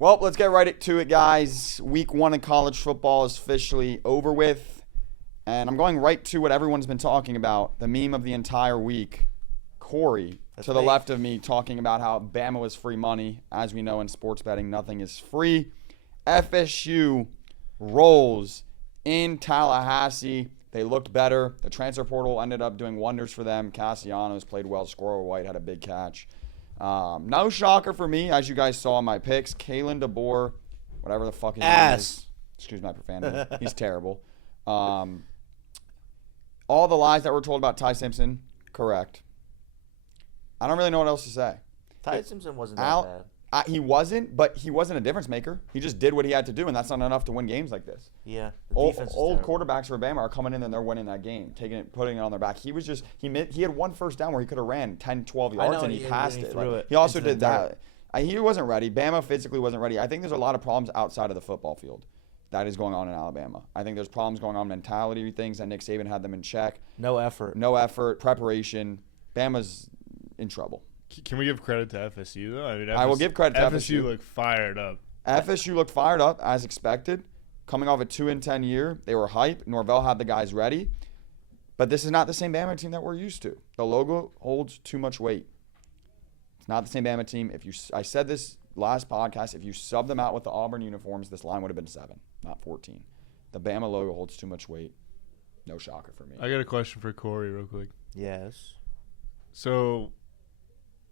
Well, let's get right to it, guys. Week 1 of college football is officially over with. And I'm going right to what everyone's been talking about, the meme of the entire week. Corey, to the left of me, talking about how Bama was free money. As we know in sports betting, nothing is free. FSU rolls in Tallahassee. They looked better. The transfer portal ended up doing wonders for them. Castellanos played well. Squirrel White had a big catch. No shocker for me, as you guys saw in my picks. Kalen DeBoer, whatever the fuck his name is. Excuse my profanity. He's terrible. All the lies that were told about Ty Simpson, correct. I don't really know what else to say. Ty Simpson wasn't that bad. He wasn't, but he wasn't a difference maker. He just did what he had to do, and that's not enough to win games like this. Yeah, old quarterbacks for Bama are coming in and they're winning that game, putting it on their back. He was just he had one first down where he could have ran 10, 12 yards and he passed it. He also did that. He wasn't ready. Bama physically wasn't ready. I think there's a lot of problems outside of the football field that is going on in Alabama. I think there's problems going on mentality things that Nick Saban had them in check. No effort, preparation. Bama's in trouble. Can we give credit to FSU, though? I mean, I will give credit to FSU. FSU looked fired up. FSU looked fired up, as expected. Coming off a 2-10 year, they were hype. Norvell had the guys ready. But this is not the same Bama team that we're used to. The logo holds too much weight. It's not the same Bama team. I said this last podcast, if you sub them out with the Auburn uniforms, this line would have been 7, not 14. The Bama logo holds too much weight. No shocker for me. I got a question for Corey real quick. Yes. So,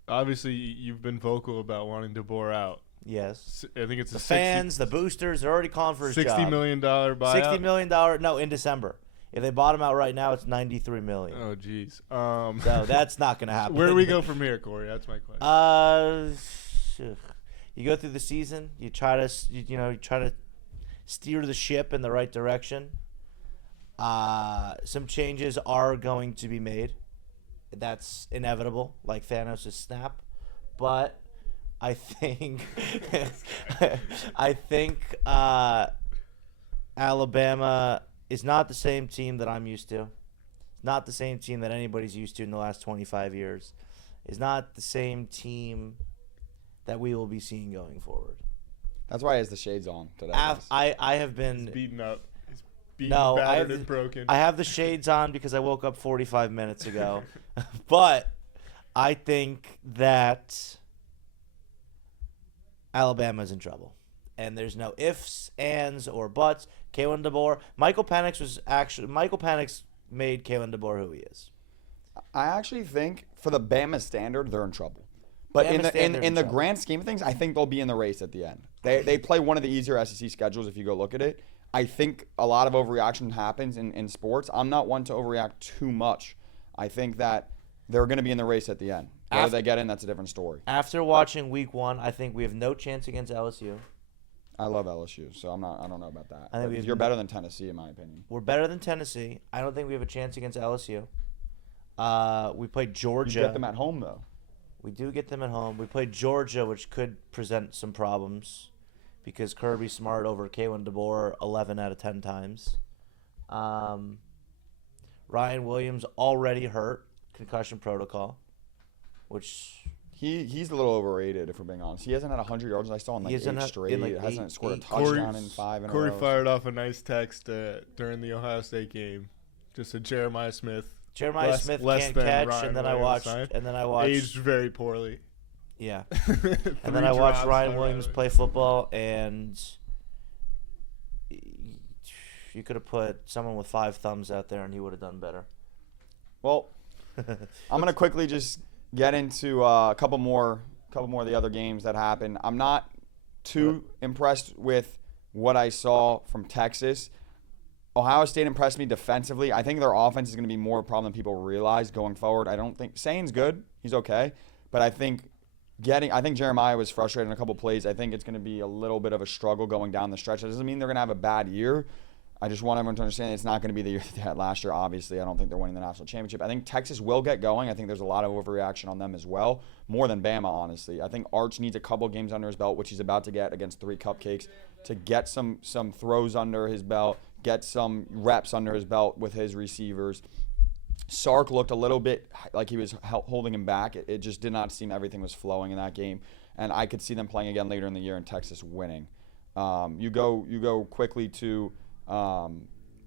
obviously, you've been vocal about wanting DeBoer out. Yes. I think it's the fans, the boosters, they're already calling for his job. $60 million buyout? $60 million, no, in December. If they bought him out right now, it's $93 million. Oh, jeez. So that's not going to happen. Where do we go from here, Corey? That's my question. You go through the season. You try to steer the ship in the right direction. Some changes are going to be made. That's inevitable, like Thanos' snap. But I think Alabama is not the same team that I'm used to. It's not the same team that anybody's used to in the last 25 years. It's not the same team that we will be seeing going forward. That's why he has the shades on today. I have been He's beaten up. Battered and broken. I have the shades on because I woke up 45 minutes ago. But I think that Alabama's in trouble. And there's no ifs, ands, or buts. Kalen DeBoer. Michael Penix made Kalen DeBoer who he is. I actually think for the Bama standard, they're in trouble. But in the grand scheme of things, I think they'll be in the race at the end. They play one of the easier SEC schedules if you go look at it. I think a lot of overreaction happens in sports. I'm not one to overreact too much. I think that they're going to be in the race at the end. Whether they get in, that's a different story. After watching Week 1, I think we have no chance against LSU. I love LSU, so I don't know about that. I think you're better than Tennessee, in my opinion. We're better than Tennessee. I don't think we have a chance against LSU. We played Georgia. You get them at home, though. We do get them at home. We played Georgia, which could present some problems because Kirby Smart over Kalen DeBoer 11 out of 10 times. Ryan Williams already hurt, concussion protocol, which he's a little overrated if we're being honest. He hasn't had 100 yards. I saw him like 8 straight. He hasn't scored a touchdown in 5 in a row. Corey fired off a nice text during the Ohio State game. Just a Jeremiah Smith. Jeremiah Smith can't catch, Ryan and then I watched. Aged very poorly. Yeah, and then I watched Ryan Williams play football, and you could have put someone with 5 thumbs out there, and he would have done better. Well, I'm gonna quickly just get into a couple more of the other games that happened. I'm not too impressed with what I saw from Texas. Ohio State impressed me defensively. I think their offense is going to be more a problem than people realize going forward. I don't think Sane's good. He's okay. But I think Jeremiah was frustrated in a couple plays. I think it's going to be a little bit of a struggle going down the stretch. That doesn't mean they're going to have a bad year. I just want everyone to understand it's not going to be the year they had last year, obviously. I don't think they're winning the national championship. I think Texas will get going. I think there's a lot of overreaction on them as well, more than Bama, honestly. I think Arch needs a couple games under his belt, which he's about to get against 3 Cupcakes, to get some throws under his belt, get some reps under his belt with his receivers. Sark looked a little bit like he was holding him back. It just did not seem everything was flowing in that game. and I could see them playing again later in the year and Texas winning. You go quickly to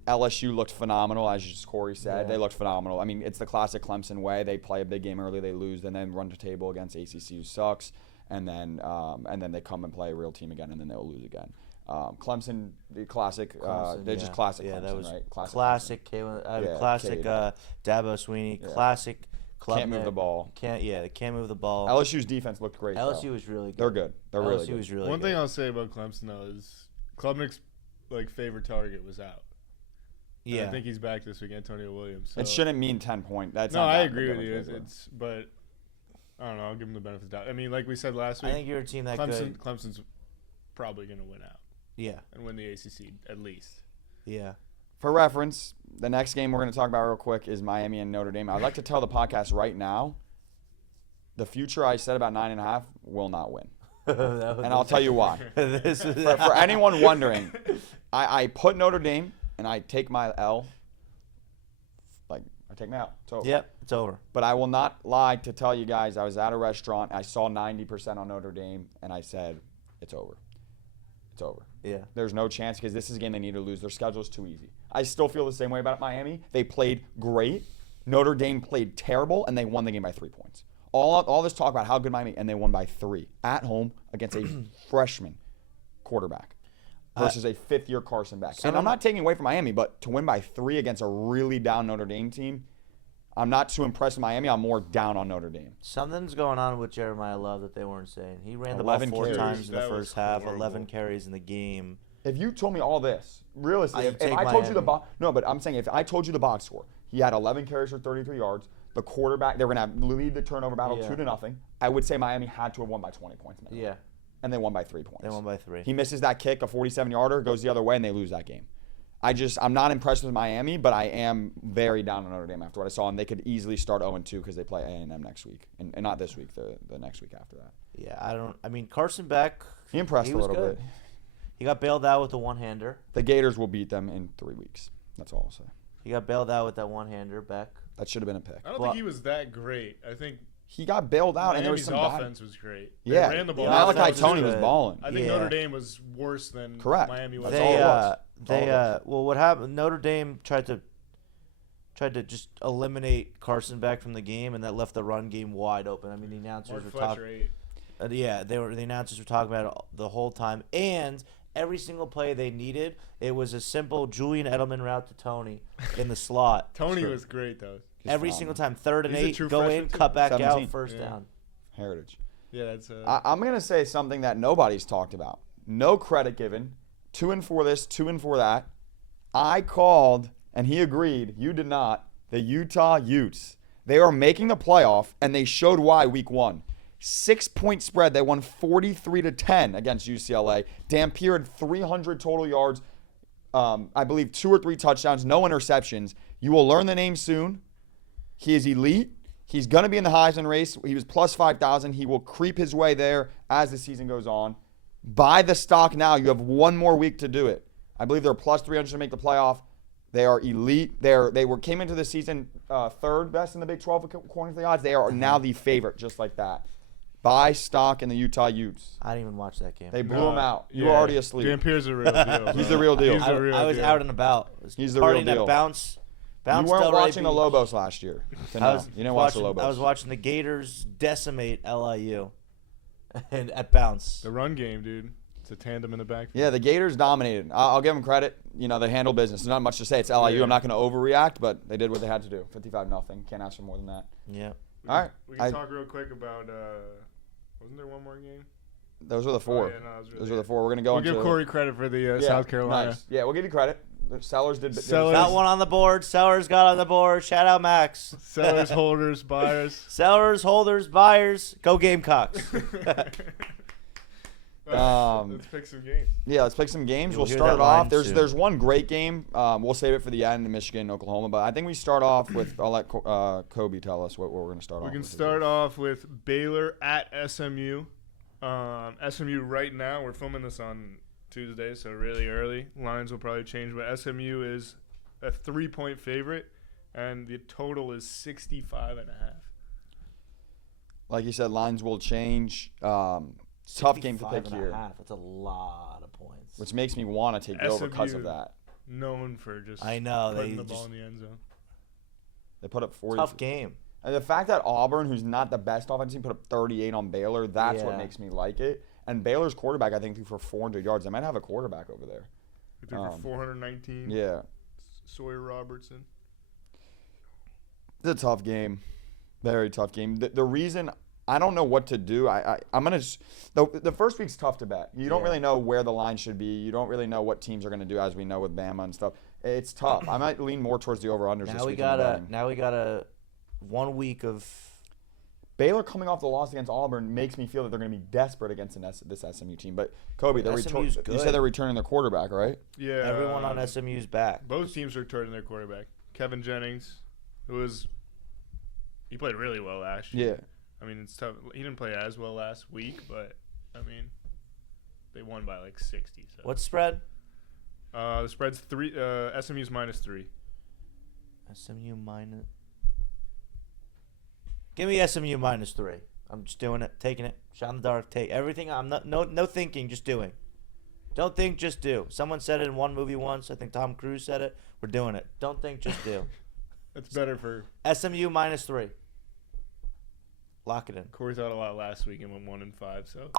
LSU looked phenomenal, as just Corey said. Yeah. They looked phenomenal. I mean, it's the classic Clemson way. They play a big game early, they lose, and then run to table against ACC, who sucks, and then they come and play a real team again, and then they'll lose again. Clemson, the classic. Clemson, They're just classic. Yeah, Clemson, that was right? classic. Classic Dabo Sweeney. Yeah. Classic. Can't move the ball. They can't move the ball. LSU's defense looked great. LSU though. was really good. They're good. They're really LSU good. was really One good. thing I'll say about Clemson though is Klubnik's favorite target was out. And Yeah. I think he's back this week, Antonio Williams. So. It shouldn't mean 10 points. That's No, not I that agree big with of a you. difference. But I don't know. I'll give him the benefit of the doubt. I mean, like we said last I week, think you're a team that Clemson's probably going to win out Yeah. and win the ACC at least. Yeah. For reference, the next game we're going to talk about real quick is Miami and Notre Dame. I'd like to tell the podcast right now, the future I said about 9.5 will not win. And I'll tell you why. This was, For anyone wondering, I put Notre Dame and I take my L. Like, I take my L. It's over. Yep, it's over. But I will not lie to tell you guys, I was at a restaurant, I saw 90% on Notre Dame, and I said, it's over. It's over. Yeah. There's no chance because this is a game they need to lose. Their schedule's too easy. I still feel the same way about Miami. They played great. Notre Dame played terrible, and they won the game by 3 points. All this talk about how good Miami, and they won by 3 at home against a freshman quarterback versus a fifth-year Carson back. And I'm not taking away from Miami, but to win by 3 against a really down Notre Dame team, I'm not too impressed with Miami. I'm more down on Notre Dame. Something's going on with Jeremiah Love that they weren't saying. He ran the ball 11 4 carries. times in the That was first half, horrible. 11 carries in the game. If you told me all this, realistically, I'd if take I told you the Miami. box, no, but I'm saying if I told you the box score, he had 11 carries for 33 yards. The quarterback, they were gonna lead the turnover battle Yeah. 2-0. I would say Miami had to have won by 20 points. Minimum. Yeah. And they won by 3 points. They won by 3. He misses that kick, a 47-yarder, goes the other way, and they lose that game. I'm not impressed with Miami, but I am very down on Notre Dame after what I saw, and they could easily start 0-2 because they play A&M next week, and not this week, the next week after that. Yeah, I mean, Carson Beck, He impressed he a was little good. bit. He got bailed out with a one-hander. The Gators will beat them in 3 weeks. That's all I'll say. He got bailed out with that one-hander, Beck. That should have been a pick. I don't Well- think he was that great. I think He got bailed out, and there was Miami's some bad. offense was great. They Yeah, ran the ball. offense Malachi was Tony was good. balling. I think Yeah. Notre Dame was worse than Correct. Miami was. That's all it was. They That's all it well, what happened? Notre Dame tried to just eliminate Carson Beck from the game, and that left the run game wide open. I mean, the announcers Mark were Fletcher talking. ate. The announcers were talking about it the whole time, and every single play they needed, it was a simple Julian Edelman route to Tony in the slot. Tony was great though. He's Every phenomenal. single time, 3rd and He's a 8, true go in, freshman, too. cut back 17. out, first Yeah. down. Heritage. Yeah, that's. I'm going to say something that nobody's talked about. No credit given. 2-4 this, 2-4 that. I called, and he agreed. You did not. The Utah Utes. They are making the playoff, and they showed why week 1. 6-point spread. They won 43-10 against UCLA. Dampier had 300 total yards. I believe 2 or 3 touchdowns, no interceptions. You will learn the name soon. He is elite. He's going to be in the Heisman race. He was plus 5,000. He will creep his way there as the season goes on. Buy the stock now. You have 1 more week to do it. I believe they're plus 300 to make the playoff. They are elite. Came into the season 3rd best in the Big 12 according to the odds. They are now the favorite, just like that. Buy stock in the Utah Utes. I didn't even watch that game. They blew him out. You were already asleep. Dampier's a real deal. He's the real deal. He's the real I was deal. out and about. He's the real partying deal. At Bounce You weren't Delray watching the Beach. Lobos last year. To I know. was You didn't watch the watching- Lobos. I was watching the Gators decimate LIU and at Bounce. The run game, dude. It's a tandem in the back. Yeah, the Gators dominated. I'll give them credit. You know, they handle business. There's not much to say. It's LIU. Yeah. I'm not going to overreact, but they did what they had to do. 55-0. Can't ask for more than that. Yeah. All right. We can talk real quick about. Wasn't there one more game? Those were the 4. Oh, yeah, no, it was really Those were the 4. We're going to go We'll into give Corey credit for the yeah, South Carolina. Nice. Yeah, we'll give you credit. The Sellers did. Sellers- Got one on the board. Sellers got on the board. Shout out Max. Sellers, holders, buyers. Sellers, holders, buyers. Go Gamecocks. Let's pick some games. Yeah, let's pick some games. You'll We'll hear start that it off. line There's soon. there's one great game. We'll save it for the end, Michigan, Oklahoma. But I think we start off with. I'll let Kobe tell us what we're going to start We off can with. start off with Baylor at SMU. SMU right now, we're filming this on Tuesday, so really early. Lines will probably change, but SMU is a 3-point favorite, and the total is 65.5. Like you said, lines will change. Tough game to pick 65 and a here, half. That's a lot of points. which makes me want to take the over because of SMU. that. Known for just I know, putting they the ball just- in the end zone. They put up 40. Tough game. And the fact that Auburn, who's not the best offensive team, put up 38 on Baylor, that's what Yeah. makes me like it. And Baylor's quarterback, I think, threw for 400 yards. They might have a quarterback over there. He threw for 419. Yeah. Sawyer Robertson. It's a tough game. Very tough game. The reason I don't know what to do, I'm going to – the first week's tough to bet. You don't Yeah. really know where the line should be. You don't really know what teams are going to do, as we know with Bama and stuff. It's tough. I might lean more towards the over-unders this Now we week. in the betting. got a 1 week of Baylor coming off the loss against Auburn makes me feel that they're going to be desperate against this SMU team. But, Kobe, SMU's you good. said they're returning their quarterback, right? Yeah. everyone on SMU's back. Both teams are returning their quarterback. Kevin Jennings, he played really well last year. Yeah. I mean, it's tough. He didn't play as well last week, but, I mean, they won by like 60. So. What spread? The spread's SMU's -3. SMU minus. Give me SMU -3. I'm just doing it, taking it. Shot in the dark. Take everything. I'm not no thinking, just doing. Don't think, just do. Someone said it in one movie once. I think Tom Cruise said it. We're doing it. Don't think, just do. That's better for SMU -3. Lock it in. Corey. Thought a lot last week and went 1-5, so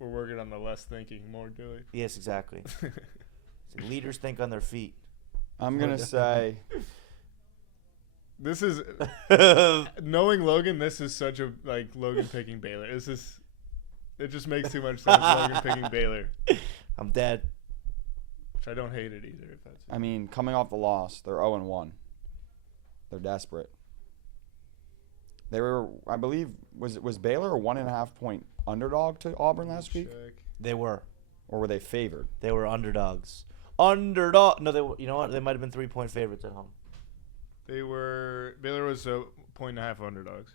we're working on the less thinking, more doing. Yes, exactly. See, leaders think on their feet. I'm going to say This is knowing Logan. This is such a Logan picking Baylor. It just makes too much sense. Logan picking Baylor, I'm dead. which I don't hate it either. If that's I mean, coming off the loss, they're 0-1. They're desperate. They were, I believe, was Baylor a 1.5 point underdog to Auburn last week, Check. They were. or were they favored? They were underdogs. Underdog. No, they were. You know what? They might have been 3-point favorites at home. Baylor was a 1.5 underdogs,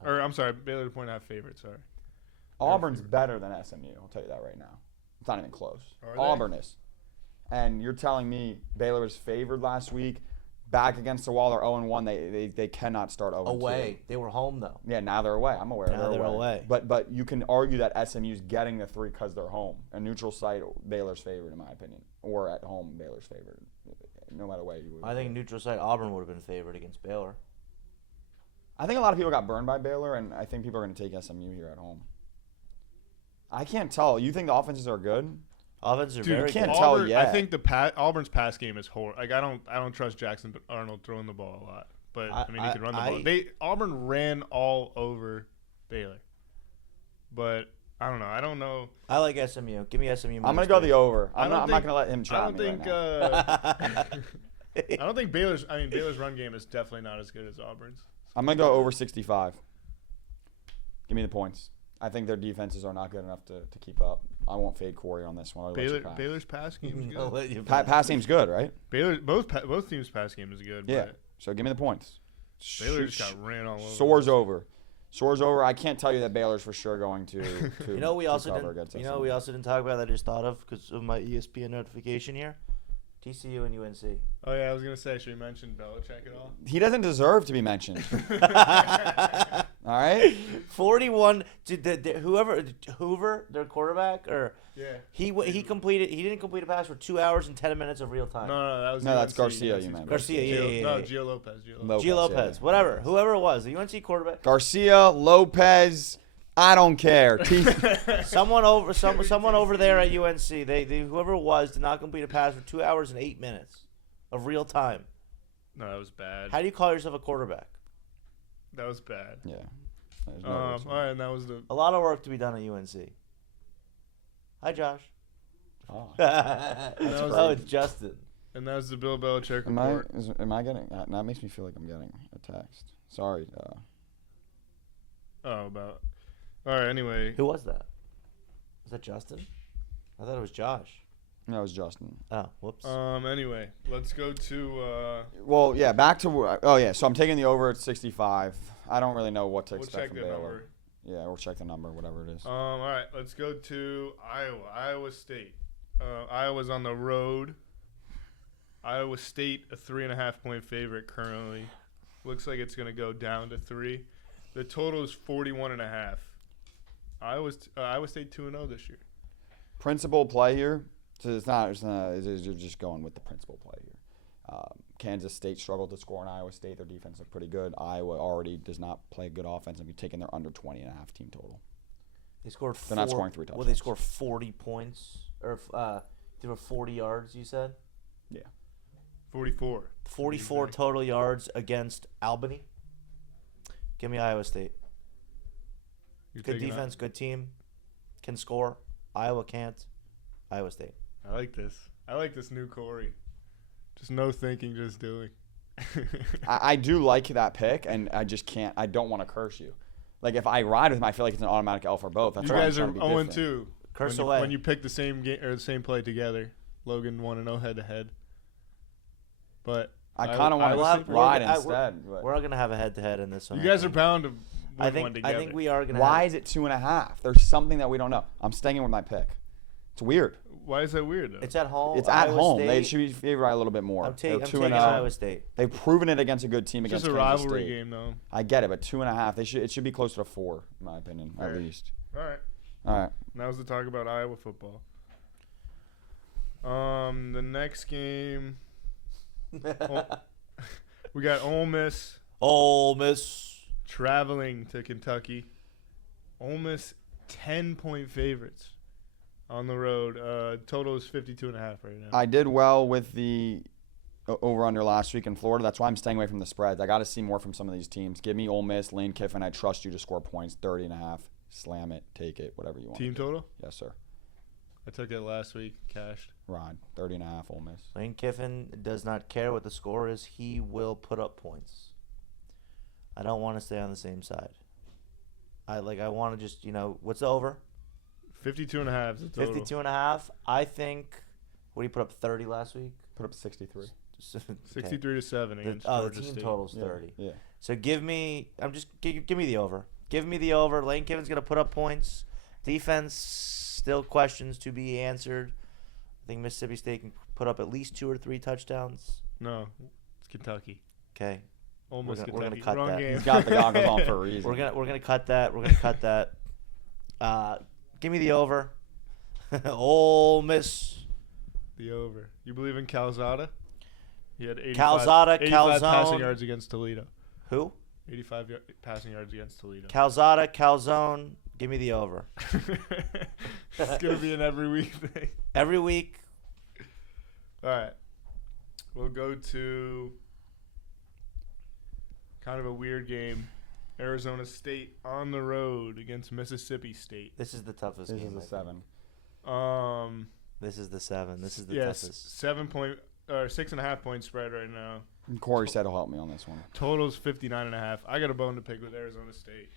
or I'm sorry, Baylor 1.5 favorites. Sorry. Auburn's better than SMU. I'll tell you that right now. It's not even close. Are they? Auburn is. And you're telling me Baylor was favored last week, back against the wall. They're 0-1. They cannot start 0-2. Away. They were home though. Yeah, now they're away. I'm aware. Now they're away. But you can argue that SMU's getting the 3 because they're home. A neutral site, Baylor's favored in my opinion, or at home, Baylor's favored. No matter way you would. I think neutral site Auburn would have been favored against Baylor. I think a lot of people got burned by Baylor, and I think people are going to take SMU here at home. I can't tell. You think the offenses are good? Offenses are Dude, very you can't good. tell Auburn, yet. I think Auburn's pass game is horrible. I don't trust Jackson Arnold throwing the ball a lot, but I mean he can run the ball. Auburn ran all over Baylor, but I don't know. I don't know. I like SMU. Give me SMU. I'm going to go the over. I'm don't not think- going to let him I trap don't me think. right now. I don't think Baylor's. I mean, Baylor's run game is definitely not as good as Auburn's. I'm going to go over 65. Give me the points. I think their defenses are not good enough to keep up. I won't fade Corey on this one. I'll let you pass. Baylor's pass game is I'll good. let you Pass game's good, right? Both teams' pass game is good. Yeah. But So give me the points. Baylor just got ran all over. Soars over. Soars over. I can't tell you that Baylor's for sure going to You know we to also cover didn't. against You know SMU. we also didn't talk about that I just thought of because of my ESPN notification here. TCU and UNC. Oh yeah, I was gonna say, should we mention Belichick at all? He doesn't deserve to be mentioned. All right? 41. Hoover, their quarterback, or Yeah. he didn't complete a pass for 2 hours and 10 minutes of real time. No, that was No, that's UNC. Garcia you UNC's meant. Garcia, yeah. No, Gio Lopez. Gio Lopez, yeah. whatever, whoever it was, the UNC quarterback. Garcia, Lopez, I don't care. Someone over there at UNC, they whoever it was did not complete a pass for 2 hours and 8 minutes of real time. No, that was bad. How do you call yourself a quarterback? That was bad. Yeah. There's no All reason. right, and that was the. A lot of work to be done at UNC. Hi, Josh. Oh. Oh, it's Justin. And that was the Bill Belichick Am I report. getting that makes me feel like I'm getting a text. Sorry. Oh, about. All right. Anyway, Who was that? Was that Justin? I thought it was Josh. No, it was Justin. Oh, whoops. Anyway, let's go to. Well, yeah, back to so I'm taking the over at 65. I don't really know what to We'll expect check from the Baylor. number. Yeah, we'll check the number, whatever it is. All right, let's go to Iowa State. Iowa's on the road. Iowa State, a 3.5 point favorite currently. Looks like it's going to go down to 3. The total is 41.5. Iowa State 2-0 this year. Principal play here. So you're just going with the principal play here. Kansas State struggled to score on Iowa State. Their defense looked pretty good. Iowa already does not play good offense. And you're taking their under 20.5 team total. They scored. They're not scoring 3 touchdowns. Well, they score 40 points or through 40 yards. You said. Yeah. 44. 44 total yards against Albany. Give me Iowa State. You're Good taking defense, good team. Can score. Iowa can't. Iowa State. I like this. I like this new Corey. Just no thinking, just doing. I do like that pick, and I just can't. I don't want to curse you. Like, if I ride with him, I feel like it's an automatic L for both. That's You why guys I'm are trying to be 0-2. Curse when away. When you pick the same game or the same play together, Logan 1-0 head-to-head. But I kind of want to ride instead. But We're all gonna have a head-to-head in this one. you guys are bound to I win think. one together. I think we are gonna. why is it 2.5? There's something that we don't know. I'm staying with my pick. It's weird. Why is that weird though? It's at home. It's at Iowa home. State. They should be favored a little bit more. I'm They're taking 2-0. Iowa State. They've proven it against a good team It's against just a Kansas rivalry State. game though. I get it, but 2.5. It should be closer to 4, in my opinion, Fair. at least. All right. All right. Now's the talk about Iowa football. The next game, we got Ole Miss Ole Miss. traveling to Kentucky. Ole Miss 10-point favorites on the road. Total is 52.5 right now. I did well with the over-under last week in Florida. That's why I'm staying away from the spreads. I got to see more from some of these teams. Give me Ole Miss, Lane Kiffin. I trust you to score points, 30.5. Slam it, take it, whatever you want. Team total? Yes, sir. I took it last week, cashed. Rod, 30.5, Ole Miss. Lane Kiffin does not care what the score is. He will put up points. I don't want to stay on the same side. I want to just, what's the over? 52.5 is the total. 52.5. I think, what did he put up, 30 last week? Put up 63. 63-7 against The Georgia team State. total's 30. Yeah. So give me the over. Give me the over. Lane Kiffin's going to put up points. Defense, still questions to be answered. I think Mississippi State can put up at least 2 or 3 touchdowns. No, it's Kentucky. Okay. Almost We're gonna Kentucky. cut Wrong that. game. He's got the goggles on for a reason. We're gonna cut that. We're gonna cut that. Give me the over. Ole Miss. The over. You believe in Calzada? He had 85 Calzada, 85 Calzone. passing yards against Toledo. Who? 85 passing yards against Toledo. Calzada, Calzone. Give me the over. It's going to be an every week thing. Every week. All right. We'll go to kind of a weird game. Arizona State on the road against Mississippi State. This is the toughest This game. is a 7. This is the 7. This is the Yes, toughest. 6.5 point spread right now. Corey said he'll help me on this one. Total's 59.5. I got a bone to pick with Arizona State.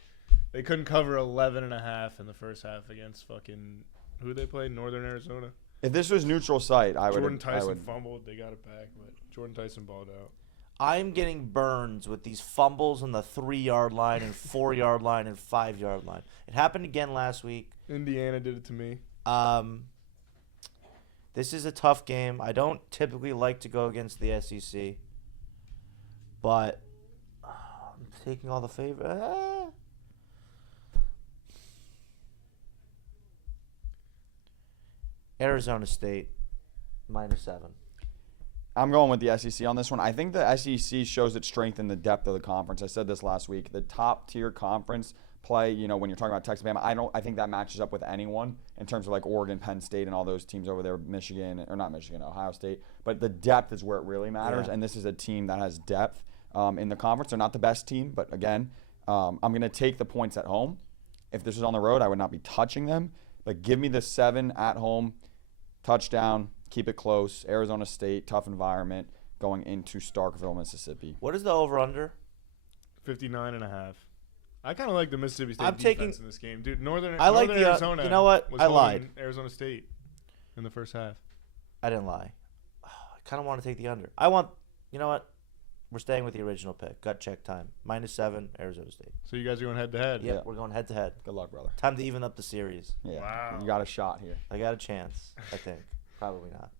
They couldn't cover 11.5 in the first half against fucking who they played, Northern Arizona. If this was neutral site, I would. Jordan Tyson fumbled. They got it back, but Jordan Tyson balled out. I'm getting burns with these fumbles on the 3-yard line and 4-yard line and 5-yard line. It happened again last week. Indiana did it to me. This is a tough game. I don't typically like to go against the SEC, but I'm taking all the favor. Arizona State, -7. I'm going with the SEC on this one. I think the SEC shows its strength in the depth of the conference. I said this last week. The top tier conference play, when you're talking about Texas, Bama, I think that matches up with anyone in terms of like Oregon, Penn State, and all those teams over there, Ohio State. But the depth is where it really matters, Yeah. and this is a team that has depth in the conference. They're not the best team, but again, I'm going to take the points at home. If this was on the road, I would not be touching them. But give me the 7 at home, touchdown, keep it close. Arizona State, tough environment, going into Starkville, Mississippi. What is the over/under? 59.5. I kind of like the Mississippi State I'm taking- defense in this game, dude. Northern I like the, Arizona. you know what? Was I holding lied. Arizona State in the first half. I didn't lie. I kind of want to take the under. You know what? We're staying with the original pick. Gut check time. -7, Arizona State. So you guys are going head to head. Yep, Yeah. we're going head to head. Good luck, brother. Time to even up the series. Yeah, Wow. You got a shot here. I got a chance, I think. Probably not.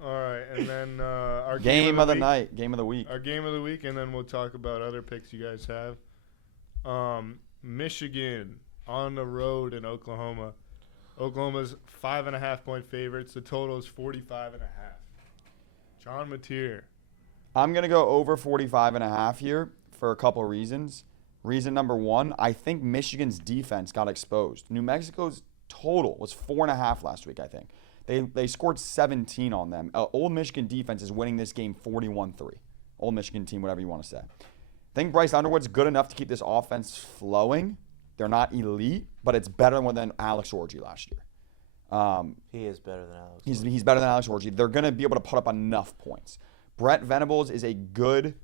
All right, and then our Game of the week- night, game of the week. Our game of the week, and then we'll talk about other picks you guys have. Michigan on the road in Oklahoma. Oklahoma's 5.5-point favorites. The total is 45.5. John Mateer. I'm going to go over 45.5 here for a couple of reasons. Reason number one, I think Michigan's defense got exposed. New Mexico's total was 4.5 last week, I think. They scored 17 on them. Old Michigan defense is winning this game 41-3. Old Michigan team, whatever you want to say. I think Bryce Underwood's good enough to keep this offense flowing. They're not elite, but it's better than Alex Orji last year. He is better than Alex. He's better than Alex Orji. They're going to be able to put up enough points. Brett Venables is a good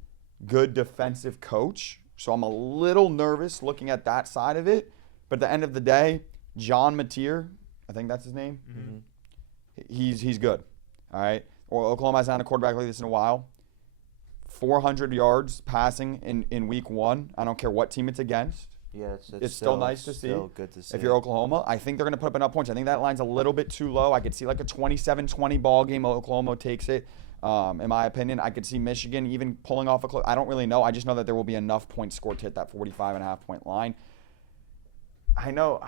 defensive coach, so I'm a little nervous looking at that side of it. But at the end of the day, John Mateer, I think that's his name. Mm-hmm. He's good. All right. Or Oklahoma hasn't had a quarterback like this in a while. 400 yards passing in week one. I don't care what team it's against. Yeah, it's still nice to see. Still good to see. If you're Oklahoma, I think they're going to put up enough points. I think that line's a little bit too low. I could see like a 27-20 ball game. Oklahoma takes it. In my opinion, I could see Michigan even pulling off I don't really know. I just know that there will be enough points scored to hit that 45.5-point line. I know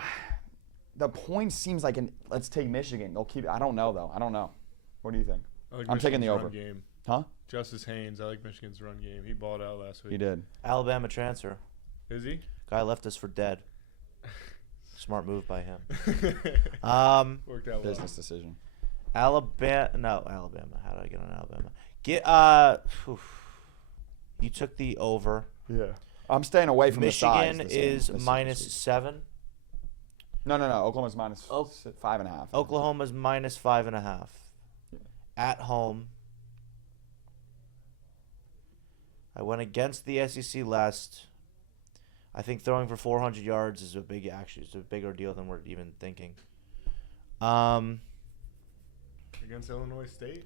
the point seems like let's take Michigan. They'll keep it. I don't know, though. I don't know. What do you think? I'm taking the over. Game. Huh? Justice Haynes. I like Michigan's run game. He balled out last week. He did. Alabama transfer. Is he? Guy left us for dead. Smart move by him. Worked out business decision. Alabama. How did I get on Alabama? You took the over. Yeah. I'm staying away from Michigan the size. is -7. No. Oklahoma's minus 5.5. Oklahoma's -5.5. Yeah. At home. I went against the SEC last. I think throwing for 400 yards is it's a bigger deal than we're even thinking. Against Illinois State?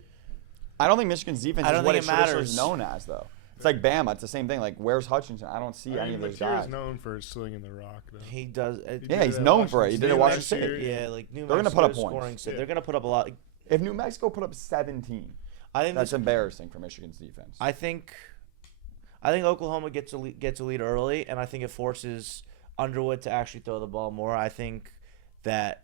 I don't think Michigan's defense is what it is known as, though. It's like Bama. It's the same thing. Like, where's Hutchinson? I don't see any of those guys. Mateer is known for slinging the rock, though. He does. He's known for it. He did it at Washington State. Yeah, like New Mexico. They're going to put up points. They're going to put up a lot. If New Mexico put up 17, that's embarrassing for Michigan's defense. I think Oklahoma gets a lead early, and I think it forces Underwood to actually throw the ball more. I think that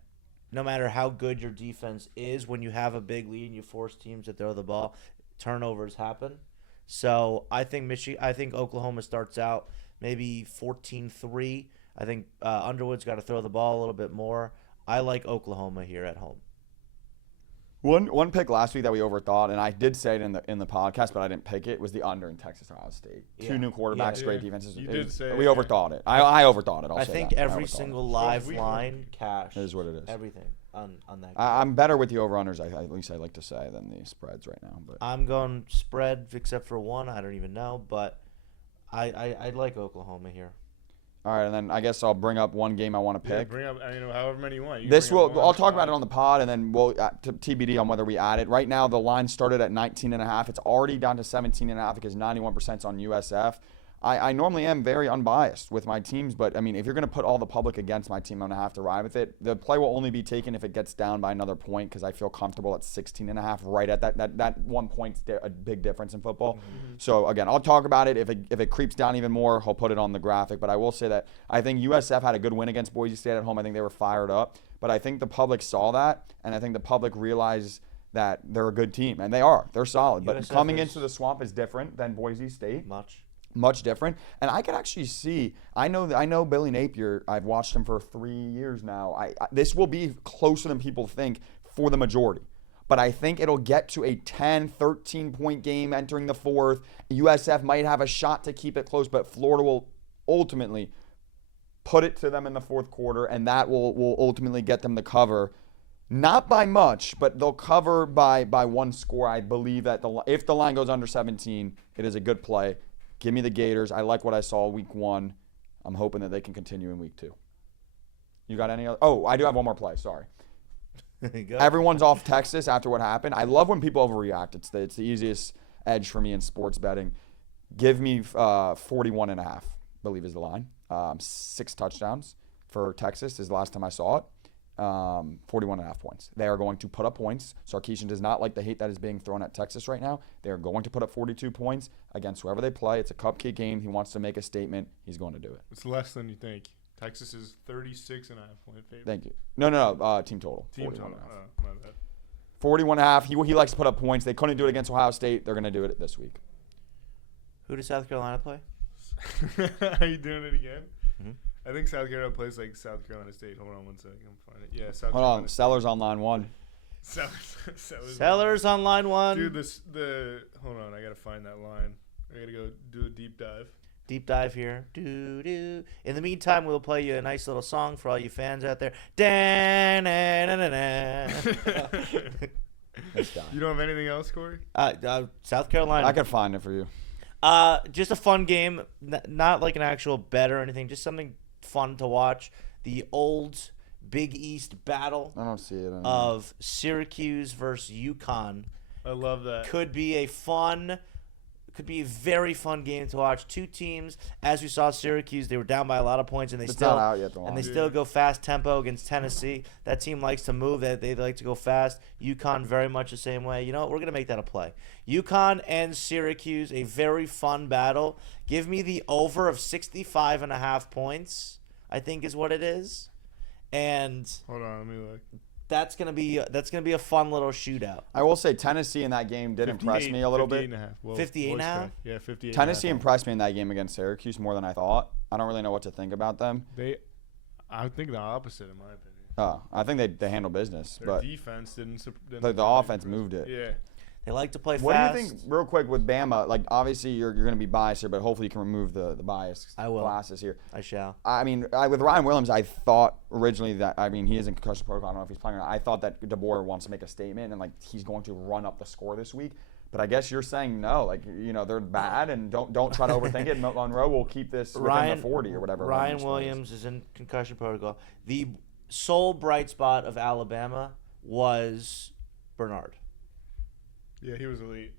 no matter how good your defense is, when you have a big lead and you force teams to throw the ball, turnovers happen. So I think Oklahoma starts out maybe 14-3. I think Underwood's got to throw the ball a little bit more. I like Oklahoma here at home. One pick last week that we overthought, and I did say it in the podcast, but I didn't pick it, was the under in Texas Ohio State. Yeah. 2 new quarterbacks, great defenses. You did say we overthought it. I overthought it. I think every single live line cash. It is what it is. Everything on that game. I'm better with the over-unders, at least I like to say, than the spreads right now. But I'm going spread except for one. I don't even know, but I like Oklahoma here. All right, and then I guess I'll bring up one game I want to pick. Yeah, bring up however many you want. I'll talk about it on the pod, and then we'll TBD on whether we add it. Right now, the line started at 19.5. It's already down to 17.5 because 91% on USF. I normally am very unbiased with my teams, but I mean, if you're going to put all the public against my team, I'm going to have to ride with it. The play will only be taken if it gets down by another point because I feel comfortable at 16.5. Right at that 1 point's a big difference in football. Mm-hmm. So again, I'll talk about it. If it creeps down even more, I'll put it on the graphic. But I will say that I think USF had a good win against Boise State at home. I think they were fired up, but I think the public saw that, and I think the public realized that they're a good team, and they are. They're solid. But coming into the Swamp is different than Boise State. Much different. And I could actually see, I know Billy Napier. I've watched him for 3 years now. This will be closer than people think for the majority. But I think it'll get to a 10, 13-point game entering the fourth. USF might have a shot to keep it close, but Florida will ultimately put it to them in the fourth quarter, and that will ultimately get them to cover. Not by much, but they'll cover by one score. I believe that if the line goes under 17, it is a good play. Give me the Gators. I like what I saw week 1. I'm hoping that they can continue in week 2. You got any other? Oh, I do have one more play. Sorry. Everyone's off Texas after what happened. I love when people overreact. It's the easiest edge for me in sports betting. Give me 41.5, I believe is the line. 6 touchdowns for Texas is the last time I saw it. 41.5 points. They are going to put up points. Sarkisian does not like the hate that is being thrown at Texas right now. They are going to put up 42 points against whoever they play. It's a cupcake game. He wants to make a statement. He's going to do it. It's less than you think. Texas is 36.5 point favorite. Thank you. No. Team total. Team total. My bad. 41.5. He likes to put up points. They couldn't do it against Ohio State. They're going to do it this week. Who does South Carolina play? Are you doing it again? Mm-hmm. I think South Carolina plays like South Carolina State. Hold on one second. I'm find it. Yeah, South Hold Carolina. on. Sellers on line 1. Sellers on line 1. Dude, hold on. I gotta find that line. I gotta go do a deep dive. Deep dive here. Do do. In the meantime, we'll play you a nice little song for all you fans out there. You don't have anything else, Corey? South Carolina. I could find it for you. Just a fun game, not like an actual bet or anything. Just something fun to watch. The old Big East battle I don't see it. of Syracuse versus UConn. I love that. Could be a very fun game to watch. Two teams, as we saw Syracuse, they were down by a lot of points, and they It's still not out yet, the line. still go fast tempo against Tennessee. That team likes to move. They like to go fast. UConn very much the same way. You know what? We're gonna make that a play. UConn and Syracuse, a very fun battle. Give me the over of 65.5 points. I think is what it is, and Hold on, let me look. that's gonna be a fun little shootout. I will say Tennessee in that game did impress me a little bit. 58.5? Yeah, 58. Tennessee impressed me in that game against Syracuse more than I thought. I don't really know what to think about them. I think the opposite, in my opinion. I think they handle business, Their but defense didn't the offense moved it. Yeah. They like to play What fast. do you think, real quick, with Bama? Like, obviously, you're going to be biased here, but hopefully you can remove the bias I will. glasses here. I shall. I mean, with Ryan Williams, I thought originally that, he is in concussion protocol. I don't know if he's playing or not. I thought that DeBoer wants to make a statement and, like, he's going to run up the score this week. But I guess you're saying no. Like, they're bad, and don't try to overthink it. Monroe will keep this within the 40 or whatever. Ryan Williams is in concussion protocol. The sole bright spot of Alabama was Bernard. Yeah, he was elite.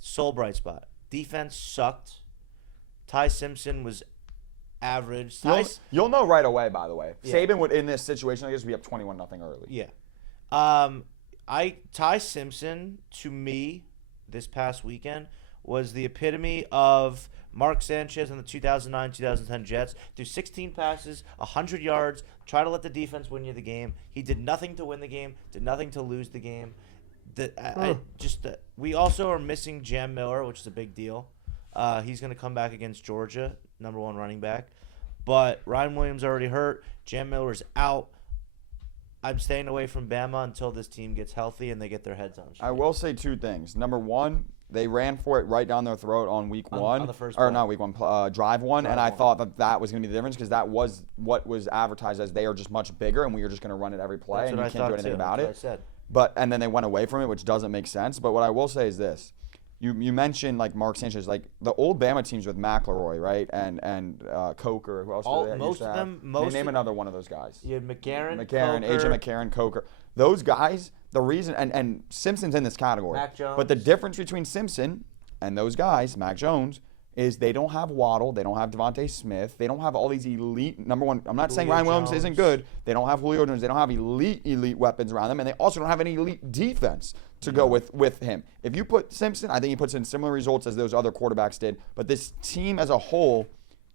Sole bright spot. Defense sucked. Ty Simpson was average. You'll know right away, by the way. Yeah. Saban would, in this situation, I guess, be up 21-0 early. Yeah. Ty Simpson, to me, this past weekend, was the epitome of Mark Sanchez and the 2009-2010 Jets. Threw 16 passes, 100 yards, try to let the defense win you the game. He did nothing to win the game, did nothing to lose the game. We also are missing Jam Miller, which is a big deal. He's going to come back against Georgia, number 1 running back. But Ryan Williams already hurt. Jam Miller's out. I'm staying away from Bama until this team gets healthy and they get their heads on straight. I will say 2 things. Number 1, they ran for it right down their throat on week 1. On the first or play. not week 1, drive 1. And I thought that was going to be the difference because that was what was advertised as they are just much bigger and we are just going to run it every play That's and what you I can't do thought anything too. about That's it. what I said. And then they went away from it, which doesn't make sense. But what I will say is this. You mentioned, like, Mark Sanchez, like, the old Bama teams with McElroy, right? And Coker. Who else do they Most used to of have? them. Name another one of those guys. You had McCarron, AJ McCarron, Coker. Those guys, the reason, and Simpson's in this category. Mac Jones. But the difference between Simpson and those guys, Mac Jones, is they don't have Waddle, they don't have Devontae Smith, they don't have all these elite, number one, I'm not saying Julio Ryan Williams Jones. isn't good, they don't have Julio Jones, they don't have elite weapons around them, and they also don't have any elite defense to go with him. If you put Simpson, I think he puts in similar results as those other quarterbacks did, but this team as a whole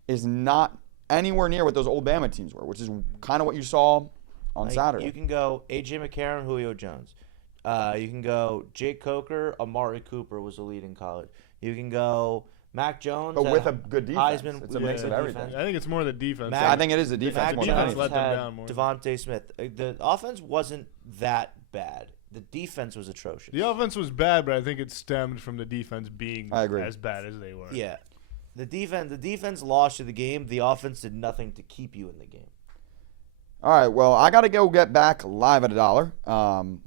is not anywhere near what those old Bama teams were, which is kind of what you saw on Saturday. You can go A.J. McCarron, Julio Jones. You can go Jake Coker, Amari Cooper was elite in college. You can go Mac Jones. But with a good defense. Heisman, It's a mix of everything. I think it's more the defense. I think it is the defense Mac more than defense Jones anything. let them had down more. Devontae Smith. The offense wasn't that bad. The defense was atrocious. The offense was bad, but I think it stemmed from the defense being I agree. as bad as they were. Yeah. The defense lost you the game. The offense did nothing to keep you in the game. All right, well, I got to go get back live at $1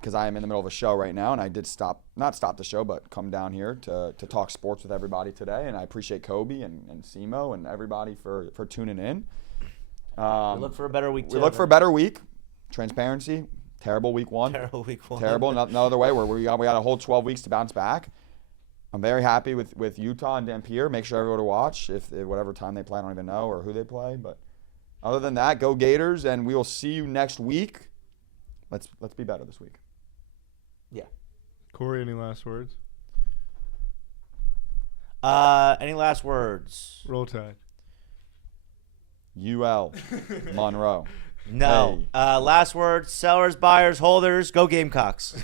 because I am in the middle of a show right now, and I did not stop the show, but come down here to talk sports with everybody today, and I appreciate Kobe and Simo and everybody for tuning in. We look for a better week, We look for a better week. Transparency, terrible week 1. Terrible week 1. Terrible, no other way, where we got a whole 12 weeks to bounce back. I'm very happy with Utah and Dampier. Make sure everyone to watch if whatever time they play. I don't even know or who they play, but Other than that, go Gators, and we will see you next week. Let's be better this week. Yeah. Corey, any last words? Any last words? Roll Tide. UL Monroe. No. Hey. Last words. Sellers, buyers, holders. Go Gamecocks.